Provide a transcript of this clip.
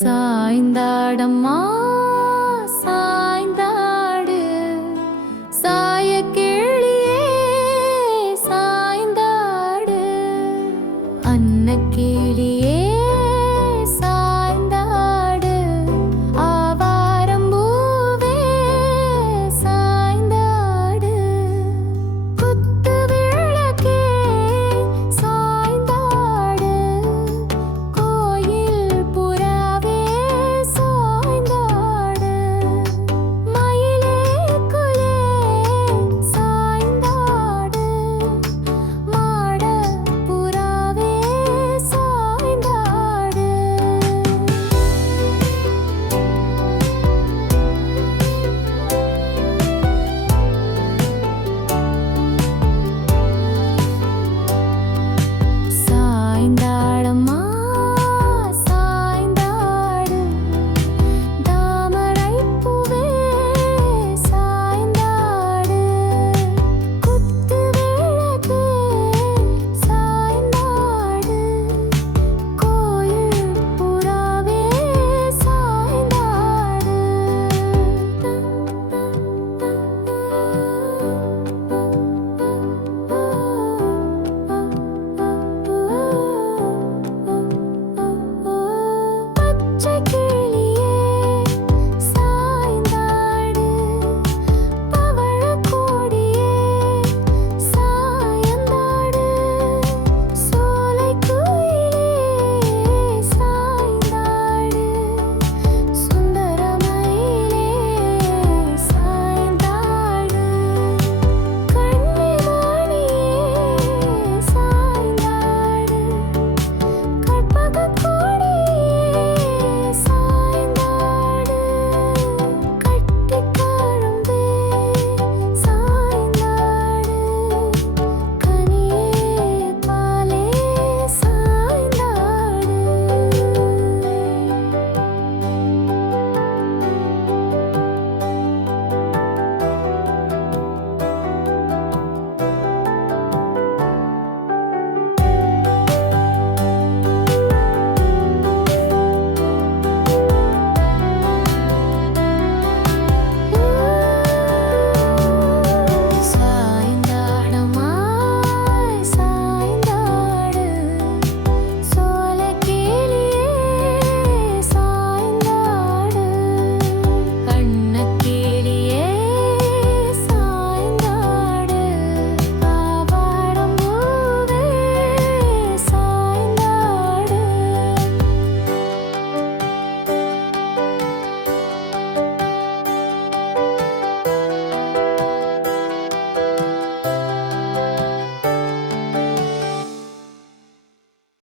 சாய்ந்தாடம்மா சாய்ந்தாடு. சாய கேளியே சாய்ந்தாடு. அன்ன கேளியே